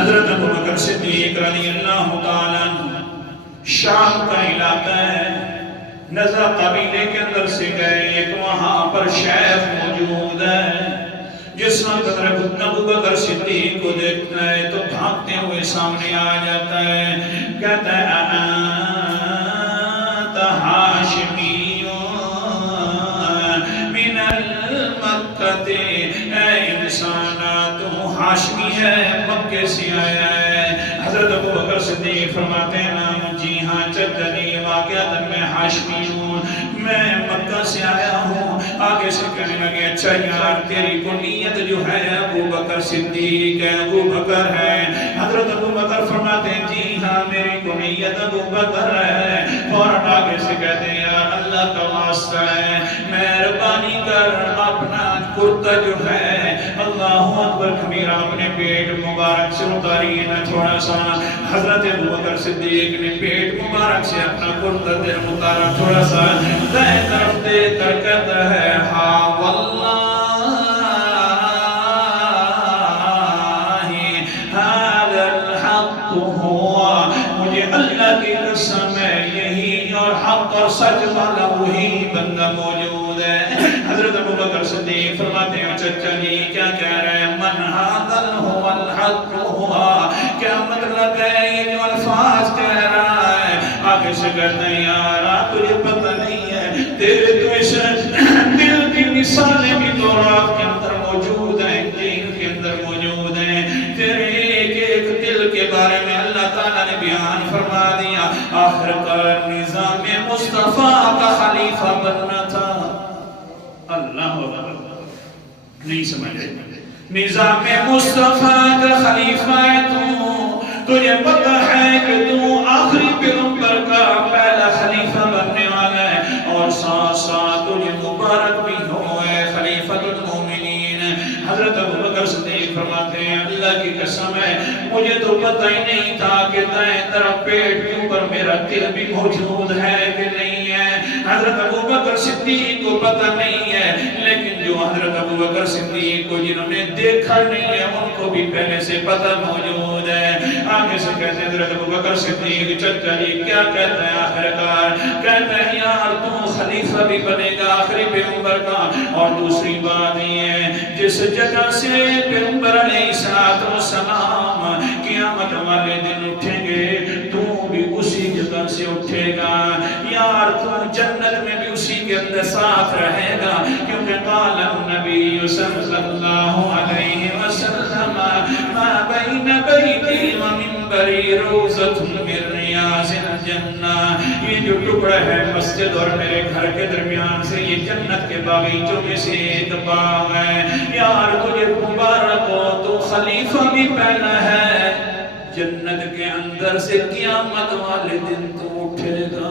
حضرت ابو بکر صدیق رضی اللہ تعالیٰ شام کا علاقہ ہے، نزا قبیلے کے اندر سے گئے، ایک وہاں پر شیخ موجود ہے، جس وقت حضرت ابو بکر صدیق کو دیکھتا ہے تو بھاگتے ہوئے سامنے آ جاتا ہے، کہتا ہے انت ہاشمی من المکہ، اے انسان تو ہاشمی ہے، مکے سے آیا ہے۔ حضرت ابو بکر صدیق فرماتے ہیں نام جی ہاں چچلی واقعات میں ہاشمی ہوں، میں مکہ سے آیا ہوں۔ آگے سے کہنے لگے اچھا یار تیری کنیت جو ہے ابو بکر صدیق ہے، ابو بکر ہے۔ حضرت ابو بکر فرماتے ہیں جی ہاں میری کنیت ابو بکر ہے۔ فوراً آگے سے کہتے ہیں یار اللہ کا واسطہ ہے مہربانی کر اپنا کرتا جو ہے اللہ اکبر کبیرہ اپنے پیٹ مبارک سے اتاری نہ تھوڑا سا۔ حضرت ابو بکر صدیق نے پیٹ مبارک سے اپنا کرتا دل اتارا تھوڑا سا، دائیں طرف دیکھ کر کہتا ہے ہاں واللہ هذا الحق ہوا، مجھے اللہ کی قسم ہے یہی اور حق اور سچ والا وہی بندہ موجود ہے۔ حضرت ابو بکر صدیق فرماتے ہیں چچا جی کیا کہہ رہے ہیں من هذا هو الحق ہوا، کیا مطلب ہے یہ جو الفاظ کہہ رہا ہے؟ آگے سے کہتے ہیں یار تجھے پتہ نہیں ہے تیرے تو اس دل کی مثالیں بھی تورات کے اندر موجود ہیں، انجیل کے اندر موجود ہیں، تیرے ایک ایک دل کے بارے میں اللہ تعالیٰ نے بیان فرما دیا۔ آخر کار نظام مصطفیٰ کا خلیفہ بننا تھا۔ اللہ اکبر، نہیں سمجھ رہے؟ نظام مصطفیٰ کا خلیفہ ہے تو، تجھے پتہ ہے کہ تو آخری پیغمبر کا پہلا خلیفہ بننے والا ہے، اور ساتھ ساتھ تجھے مبارک بھی ہو اے خلیفۃ المومنین۔ حضرت ابو بکر صدیق فرماتے ہیں اللہ کی قسم ہے مجھے تو پتہ ہی نہیں تھا کہ دائیں طرف پیٹ کے اوپر میرا دل بھی موجود ہے کہ نہیں ہے۔ حضرت ابو بکر صدیق کو پتہ نہیں ہے، لیکن جو حضرت ابو بکر صدیق کو جنہوں نے دیکھا نہیں ہے ان کو بھی پہلے سے پتہ موجود ہے۔ آگے سے کہتے ہیں حضرت ابو بکر صدیق چچا جی کیا کہتا ہے آخر کار؟ کہتا ہے یار تو خلیفہ بھی بنے گا آخری پیغمبر کا، اور دوسری بات یہ ہے جس جگہ سے پیغمبر علیہ السلام قیامت والے دن اٹھیں گے تو بھی اسی جگہ سے اٹھے گا یار، تو جنت میں بھی اسی کے اندر ساتھ رہے گا، کیونکہ قال النبی صلی اللہ علیہ وسلم ما بین بیتی و منبری روضۃ من ریاض الجنہ، یہ جو ٹکڑا ہے مسجد اور میرے گھر کے درمیان سے یہ جنت کے باغیچوں میں سے ایک باغ ہے یار، تجھے مبارک ہو تو خلیفہ بھی پہنا ہے جنت کے اندر سے، قیامت والے دن تو اٹھے گا۔